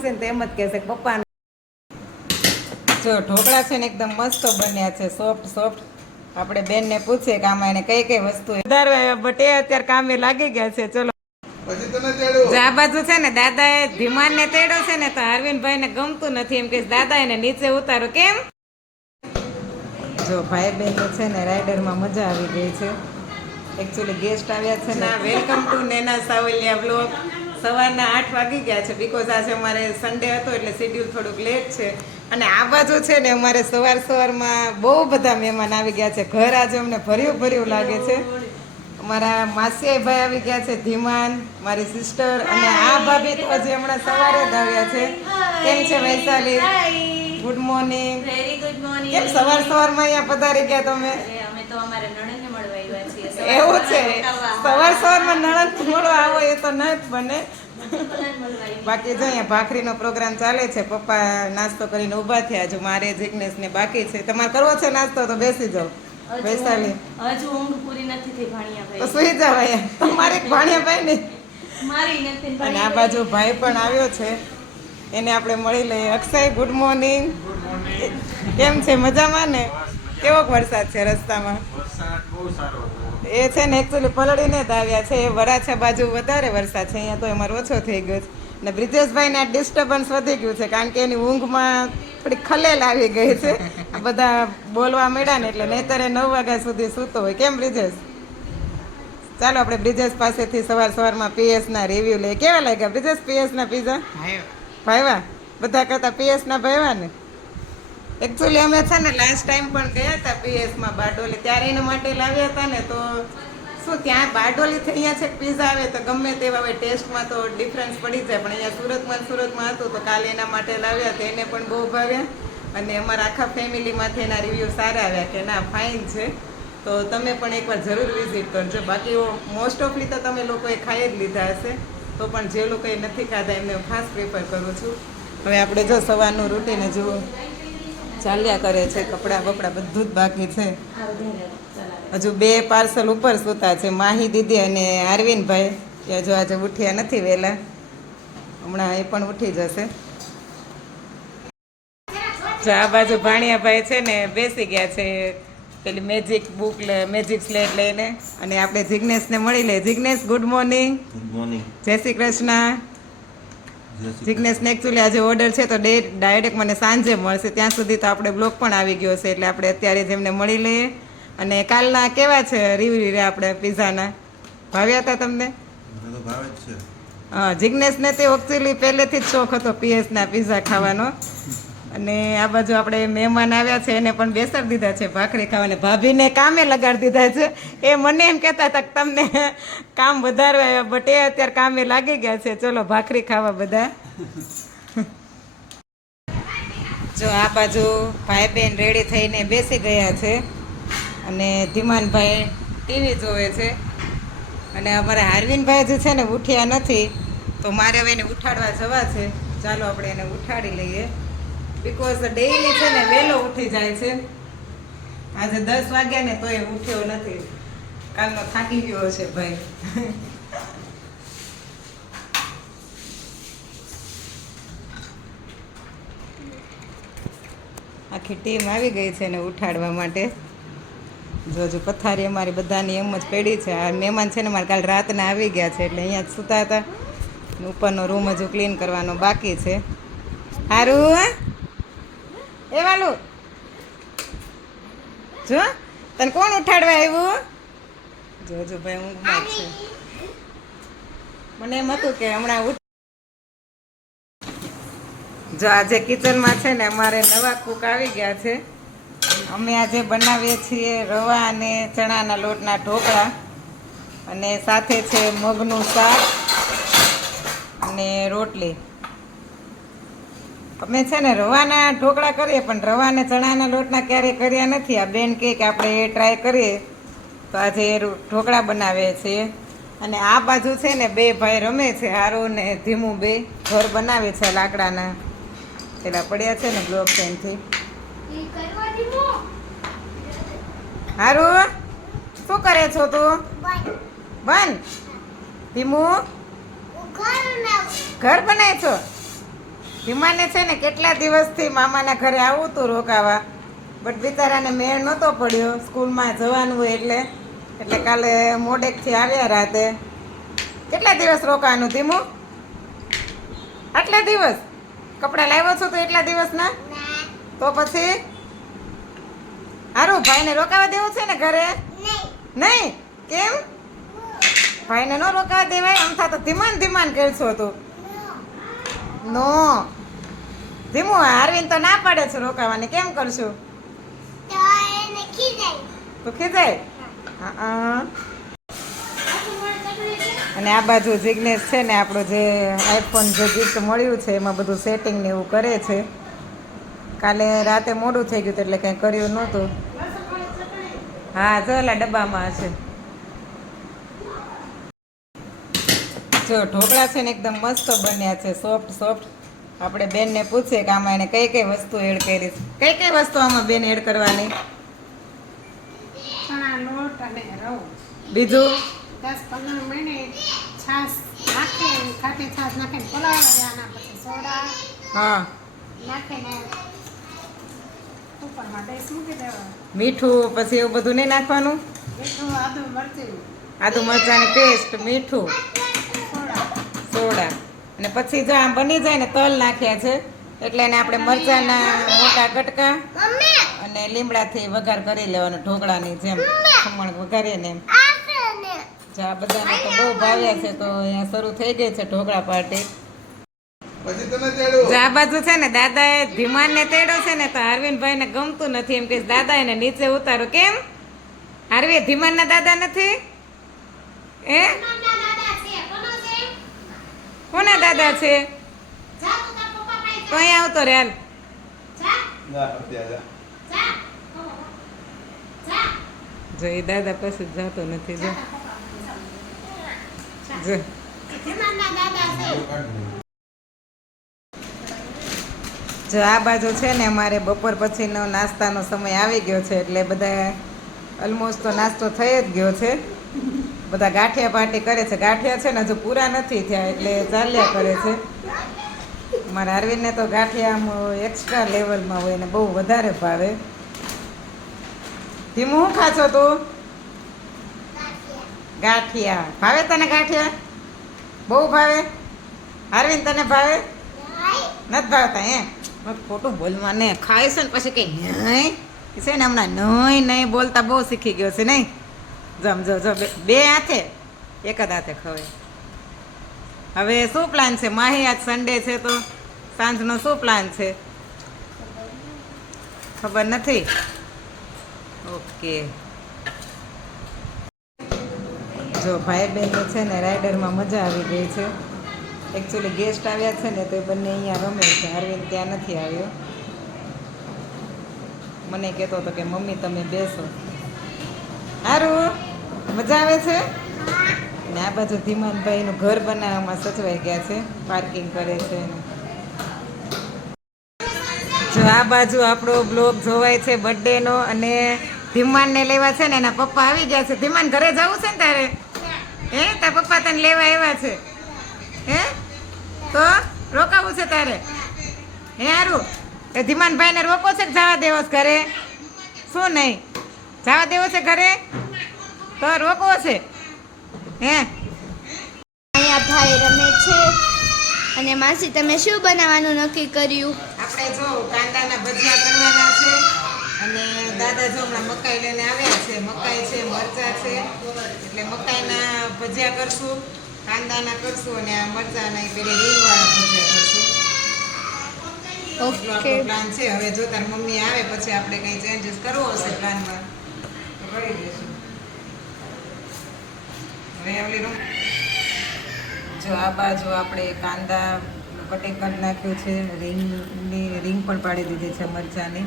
હશે ને તો એમ જ કહેશે પપ્પા. જો ઢોકળા છે ને એકદમ મસ્ત બન્યા છે, સોફ્ટ સોફ્ટ. આપણે બેનને પૂછીએ કે આમાં એને કઈ કઈ વસ્તુ વધારે, બટ એ અત્યારે કામે લાગી ગયા છે. ચલો આ બાજુ છે ને દાદાએ ધીમાનને તેડ્યો છે ને તો અરવિંદભાઈને ગમતું નથી, એમ કે દાદા એને નીચે ઉતારો. કેમ? જો ભાઈ બહેન છે ને રાઈડરમાં મજા આવી ગઈ છે. એકચ્યુઅલી ગેસ્ટ આવ્યા છે ને. Welcome to Nena Savaliya blog. સવારના 8 વાગી ગયા છે, બીકોઝ આજે અમારે સન્ડે હતો એટલે શેડ્યુલ થોડુંક લેટ છે. અને આ બાજુ છે ને અમારે સવારમાં બહુ બધા મહેમાન આવી ગયા છે. ઘર આજે અમને ભર્યું ભર્યું લાગે છે. અમારા માસી ભાઈ આવી ગયા છે, ધીમાન, મારી સિસ્ટર, અને આ ભાભી તો હજી હમણાં સવારે જ આવ્યા છે. કેમ છે Vaishali? Good morning. Very good morning. કેમ સવારમાં અહીંયા પધારી ગયા તમે? અમે તો અમારા નણંદને મળવા આવ્યા છીએ. એવું છે? સવારમાં નણંદ મળવા આવો એ તો ન જ બને. બાકી જો અહીંયા ભાખરીનો પ્રોગ્રામ ચાલે છે. પપ્પા નાસ્તો કરીને ઊભા થયા. જો મારે જિગ્નેશને બાકી છે. તમારે કરવો છે નાસ્તો તો બેસી જાઓ. વૈશાલી હજુ ઊંઘ પૂરી નથી થઈ ભાણિયા તો સુઈ જાવ અહીંયા. તમારે ભાણિયા ભાઈ ને મારી નથી. અને આ બાજુ ભાઈ પણ આવ્યો છે, એને આપણે મળી લઈએ. Akshay good morning. કેમ છે? મજામાં ને? કેવોક વરસાદ છે રસ્તામાં? એ છે ને એકચ્યુઅલી પલળીને જ આવ્યા છે. એ વરાછા બાજુ વધારે વરસાદ છે, અહીંયા તો અમારો ઓછો થઈ ગયો છે. ને બ્રિજેશભાઈને આ ડિસ્ટર્બન્સ વધી ગયું છે, કારણ કે એની ઊંઘમાં થોડી ખલેલ આવી ગઈ છે. આ બધા બોલવા મળ્યા ને એટલે નહીંતર 9 વાગ્યા સુધી સૂતો હોય. કેમ બ્રિજેશ? ચાલો આપણે બ્રિજેશ પાસેથી સવારમાં પીએસના રિવ્યુ લઈએ. કેવા લાગ્યા બ્રિજેશ પીએસના પીઝા? ભાઈવા? બધા કરતા પીએસના ભાઈવા ને? એકચ્યુઅલી અમે છે ને લાસ્ટ ટાઈમ પણ ગયા હતા પીએસમાં બારડોલી, ત્યારે એના માટે લાવ્યા હતા ને. તો શું ત્યાં બારડોલીથી અહીંયા છે પીઝા આવે તો ગમે તેવા હોય, ટેસ્ટમાં તો ડિફરન્સ પડી જાય. પણ અહીંયા સુરતમાં હતું તો કાલે એના માટે લાવ્યા તો એને પણ બહુ ભાવ્યા. અને અમારા આખા ફેમિલીમાંથી એના રિવ્યૂ સારા આવ્યા કે ના ફાઇન છે. તો તમે પણ એકવાર જરૂર વિઝિટ કરજો. બાકી મોસ્ટ ઓફલી તો તમે લોકોએ ખાઈ જ લીધા હશે, તો પણ જે લોકોએ નથી ખાધા એમને ખાસ પ્રિફર કરું છું. હવે આપણે જો સવારનું રૂટીન જુઓ ચાલ્યા કરે છે. કપડાં બપડા બધું જ બાકી છે. હજુ 2 પાર્સલ ઉપર સૂતા છે, માહી દીદી અને અરવિંદભાઈ. કે જો આજે ઉઠ્યા નથી વહેલા, હમણાં એ પણ ઉઠી જશે. જો આ બાજુ ભાણિયાભાઈ છે ને બેસી ગયા છે પેલી મેજિક સ્લેટ લઈને. અને આપણે જિગ્નેશને મળી લઈએ. Jignesh good morning. Good morning. જય શ્રી કૃષ્ણ. જિગ્નેશને એકચ્યુઅલી આજે ઓર્ડર છે તો ડાયરેક્ટ મને સાંજે મળશે. ત્યાં સુધી તો આપણે બ્લોક પણ આવી ગયો છે, એટલે આપણે અત્યારે જ એમને મળી લઈએ. અને કાલના કેવા છે રિવ્યુ આપણે પીઝાના? ભાવ્યા હતા તમને? હા, જિગ્નેશને તે એકચ્યુઅલી પહેલેથી જ શોખ હતો પીએસના પીઝા ખાવાનો. અને આ બાજુ આપણે મહેમાન આવ્યા છે, એને પણ બેસાડી દીધા છે ભાખરી ખાવાને. ભાભીને કામે લગાડી દીધા છે. એ મને એમ કહેતા હતા કે તમને કામ વધારવા આવ્યા, બટ એ અત્યારે કામે લાગી ગયા છે. ચલો ભાખરી ખાવા બધા. જો આ બાજુ ભાઈ બહેન રેડી થઈને બેસી ગયા છે, અને ધીમાનભાઈ ટીવી જોવે છે. અને અમારા અરવિંદભાઈ જે છે ને ઉઠ્યા નથી, તો મારે હવે એને ઉઠાડવા જવા છે. ચાલો આપણે એને ઉઠાડી લઈએ. બીકોઝ ડેઈલી છે ને વહેલો ઉઠી જાય છે. આજે 10 વાગ્યા ને તોય ઉઠ્યો નથી. કાલનો થાકી ગયો છે ભાઈ. આખી ટીમ આવી ગઈ છે ને ઉઠાડવા માટે. જોજો પથારી અમારી બધાની એમ જ પડી છે. આ મહેમાન છે ને મારે કાલ રાતના આવી ગયા છે, એટલે અહીંયા જ સૂતા હતા. ઉપરનો રૂમ હજુ ક્લીન કરવાનો બાકી છે. સારું એ વાલું જો તને કોણ ઉઠાડવા આવ્યું? જોજો ભાઈ ઊંઘમાં છે. મને એમ હતું કે હમણાં જો આજે કિચનમાં છે ને અમારે નવા કુક આવી ગયા છે. અમે આજે બનાવીએ છીએ રવા અને ચણાના લોટના ઢોકળા, અને સાથે છે મગનું શાક અને રોટલી. અમે છે ને રવાના ઢોકળા કરીએ, પણ રવા અને ચણાના લોટના ક્યારેય કર્યા નથી. આ બેન કહે કે આપણે એ ટ્રાય કરીએ, તો આજે ઢોકળા બનાવીએ છીએ. અને આ બાજુ છે ને 2 ભાઈ રમે છે, હારો ને ધીમું. 2 ઘર બનાવે છે લાકડાના, પેલા પડ્યા છે ને બ્લોક પેનથી. હારું શું કરે છો તું? બંધ ધીમું ઘર બનાવે છો? ધીમાને છે ને કેટલા દિવસથી મામાના ઘરે આવું તું રોકાવા, બટ બિચારાને મેળ નહોતો પડ્યો, સ્કૂલમાં જવાનું હોય એટલે કાલે મોડેકથી આવ્યા રાતે. કેટલા દિવસ રોકાવાનું ધીમુ? આટલા દિવસ કપડાં લાવ્યો છો તો એટલા દિવસ ના? તો પછી હારું ભાઈને રોકાવા દેવું છે ને ઘરે? નહીં. કેમ? ભાઈને ન રોકાવા દેવાય? આમ થા તો ધીમાન કરશો તું. નો ધીમુ, અરવિંદ તો ના પાડે છે રોકાવાની, કેમ કરશું? તો ખીજાય? હા. અને આ બાજુ જિગ્નેશ છે ને આપણો જે આઈફોન જે ગિફ્ટ મળ્યું છે એમાં બધું સેટિંગ ને એવું કરે છે. કાલે રાતે મોડું થઈ ગયું એટલે કંઈ કર્યું નહોતું. હા જો ઓલા ડબ્બામાં હશે. જો ઢોકળા છે ને એકદમ મસ્ત બન્યા છે, સોફ્ટ. આપણે બેનને પૂછીએ કે આમાં એને કઈ કઈ વસ્તુ એડ કરી છે. કઈ વસ્તુ આમાં બેન એડ કરવાની? ચણા લોટ અને રવો. બીજું? 10-15 મિનિટ છાશ નાખી, ખાટી છાશ નાખીને પલાળવા દેવાના, પછી સોડા હા. નાખીને ઉપરમાં ડીશ મૂકી દેવાનું. મીઠું પછી એવું બધું નહીં નાખવાનું? મીઠું, આદુ, મરચું, આદુ મરચાંની પેસ્ટ, મીઠું, સોડા. અને પછી જો આમ બની જાય ને તલ નાખ્યા છે એટલે એને આપણે મરચાંના મોટા કટકા અને લીમડાથી વઘાર કરી લેવાનો, ઢોકળાની જેમ ખમણ વઘારીએ ને એમ. જો આ બધાને તો બહુ ભાવ્યા છે તો અહીંયા શરૂ થઈ ગઈ છે ઢોકળા પાર્ટી. જો આ બાજુ છે ને દાદાએ ધીમાનને તેડ્યો છે ને તો અરવિંદભાઈને ગમતું નથી, એમ કે દાદા એને નીચે ઉતારો. કેમ અરવિંદ ધીમાનના દાદા નથી? કોના દાદા છે? તો અહીંયા આવતો રે હાલ. જો એ દાદા પાસે જતો નથી. જો આ બાજુ છે ને અમારે બપોર પછીનો નાસ્તાનો સમય આવી ગયો છે એટલે બધા ઓલમોસ્ટ તો નાસ્તો થઈ જ ગયો છે. બધા ગાંઠિયા પાર્ટી કરે છે. ગાંઠિયા છે ને હજુ પૂરા નથી થયા એટલે ચાલ્યા કરે છે. મારા અરવિંદને તો ગાંઠિયા આમ એક્સ્ટ્રા લેવલમાં હોય ને બહુ વધારે ભાવે. ધીમું શું ખાશો તું? ગાંઠિયા ભાવે તને? ગાંઠિયા બહુ ભાવે? અરવિંદ તને ભાવે? નથી ભાવતા? ખોટું બોલવા ને ખાય છે ને પછી કઈ છે ને હમણાં નહીં બોલતા બહુ શીખી ગયો છે નહીં. જો બે હાથે એક જ હાથે ખવાય. હવે શું પ્લાન છે માહી? આજ સન્ડે છે તો સાંજનો શું પ્લાન છે ખબર નથી. ઓકે. જો ભાઈ બહેન છે ને રાઇડરમાં મજા આવી ગઈ છે. એકચ્યુઅલી ગેસ્ટ આવ્યા છે ને તો એ બંને અહીંયા રમે છે. અરવિંદ ત્યાં નથી આવ્યો. મને કહેતો હતો કે મમ્મી તમે બેસો. સારું મજા આવે છે. ને આ બાજુ ધીમાનભાઈનું ઘર બનાવવામાં સચવાઈ ગયા છે, પાર્કિંગ કરે છે. જો આ બાજુ આપણો બ્લોગ જોવાય છે બર્થડેનો, અને ધીમાનને લેવા છે ને એના પપ્પા આવી ગયા છે. ધીમાન ઘરે જવું છે ને તારે? તાર પપ્પા તને લેવા આવ્યા છે. તો રોકાવું છે તારે? સારું. એ ધીમાનભાઈને રોકો છે કે જવા દેવો છે ઘરે? શું નહીં જવા દેવો છે ઘરે? તો રોકવો છે? અહીંયા ભાઈ રમે છે. અને માસી તમે શું બનાવવાનું નક્કી કર્યું? આપણે જો કાંદાના ભજીયા કરવાના છે. અને દાદા જો હમણાં મકાઈ લઈને આવ્યા છે. મકાઈ છે, મરચાં છે, એટલે મકાઈના ભજીયા કરશું, કાંદાના કરશું અને આ મરચાંના પેલી રીંગવાળા ભજીયા કરશું. ઓકે. પ્લાન છે. હવે જો તાર મમ્મી આવે પછી આપણે કંઈ ચેન્જીસ કરવો હશે પ્લાનમાં તો કરી દઈશું. હવે ઓલી રૂમ જો આ બાજુ આપણે કાંદા બટેકા નાખ્યું છે, રીંગ પણ પાડી દીધી છે મરચાંની,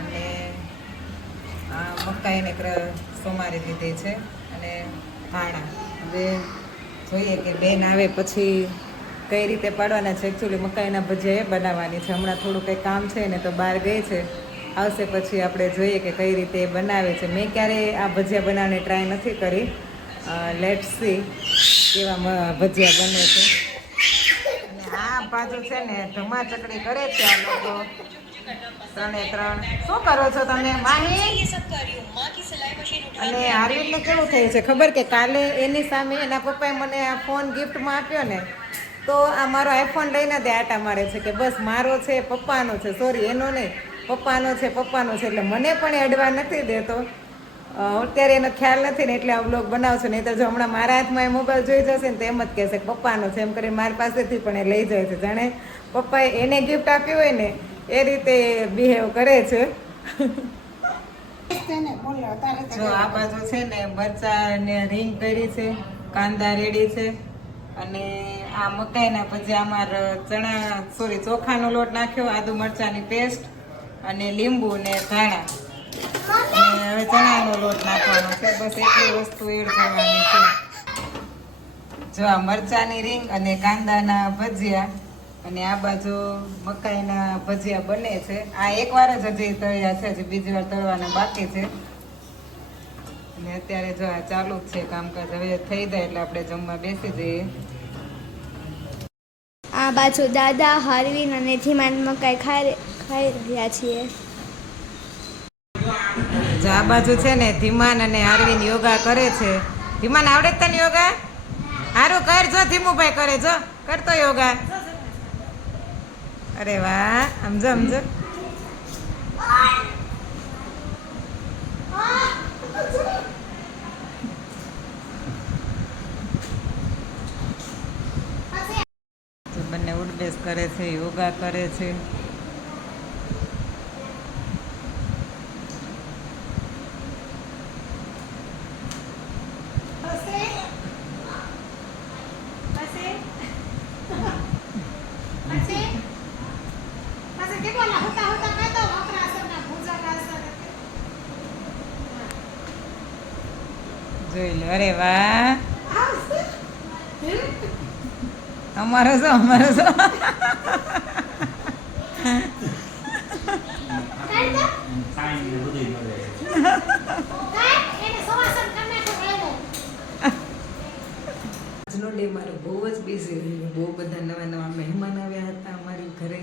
અને મકાઈને સોમારી દીધી છે અને ધાણા. હવે જોઈએ કે બેન આવે પછી કઈ રીતે પાડવાના છે. એકચ્યુઅલી મકાઈના ભજીયા એ બનાવવાની છે. હમણાં થોડું કંઈ કામ છે ને તો બહાર ગઈ છે. આવશે પછી આપણે જોઈએ કે કઈ રીતે એ બનાવે છે. મેં ક્યારેય આ ભજીયા બનાવવાની ટ્રાય નથી કરી. લેટ્સ સી કેવા ભજીયા બને છે. અને આ બાજુ છે ને ધમા ચકડી કરે છે આ લોકો 3 એ 3 શું કરો છો તમે માહી? અને આરવીનને કેવું થયું છે ખબર કે કાલે એની સામે એના પપ્પાએ મને આ ફોન ગિફ્ટમાં આપ્યો ને તો આ મારો આઈફોન લઈને દે આટા મારે છે કે બસ મારો છે પપ્પાનો છે, સોરી એનો નહીં, પપ્પાનો છે એટલે મને પણ અડવા નથી દેતો. અત્યારે એનો ખ્યાલ નથી ને એટલે આ વ્લોગ બનાવશું, નહીં તો જો હમણાં મારા હાથમાં એ મોબાઈલ જોઈ જશે ને તો એમ જ કહેશે કે પપ્પાનો છે એમ કરીને મારી પાસેથી પણ એ લઈ જાય છે. જાણે પપ્પાએ એને ગિફ્ટ આપ્યું હોય ને એ રીતે બિહેવ કરે છે. તેને બોલ્યો તારે તો જો આ બાજુ છે ને મરચા ને રીંગ કરી છે, કાંદા રેડી છે, અને આ મકાઈના ભજીયામાં ચોખાનો લોટ નાખ્યો, આદુ મરચાની પેસ્ટ અને લીંબુ ને ધાણા, અને હવે ચણાનો લોટ નાખવાનો છે. બસ એટલી વસ્તુ એડ કરવાની છે. જો આ મરચાની રીંગ અને કાંદાના ભજીયા, અને આ બાજુ મકાઈના ભજીયા બને છે. આ એકવાર જ હજી તળ્યા છે, હજી બીજી વાર તળવાના બાકી છે. અને અત્યારે જો આ ચાલુ જ છે કામકાજ. હવે થઈ જાય એટલે આપણે જમવા બેસી જઈએ. આ બાજુ દાદા, હાર્વિન અને ધીમાન મકાઈ ખાઈ રહ્યા છીએ. જો આ બાજુ છે ને ધીમાન અને હાર્વિન યોગા કરે છે. ધીમાન આવડે જ તને યોગા? હારું કર, જો ધીમુભાઈ કરે, જો કરતો યોગા. અરે વાહ, સમજો સમજો. બંને ઉઠબેસ કરે છે, યોગા કરે છે. જોઈ લો. અરે વાહ, અમારો શું. આજનો ડે મારો બહુ જ બિઝી રહ્યો. બહુ બધા નવા નવા મહેમાન આવ્યા હતા અમારી ઘરે.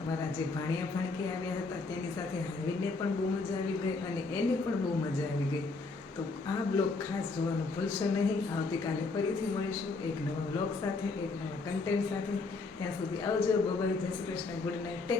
અમારા જે ભાણિયા ભાણકી આવ્યા હતા તેની સાથે હાર્વિનને પણ બહુ મજા આવી ગઈ અને એને પણ બહુ મજા આવી ગઈ. તો આ બ્લોગ ખાસ જોવાનું ભૂલશો નહીં. આવતીકાલે ફરીથી મળીશું એક નવા બ્લોગ સાથે, એક નવા કન્ટેન્ટ સાથે. ત્યાં સુધી આવજો. બાય, જય શ્રી કૃષ્ણ, ગુડ નાઇટ.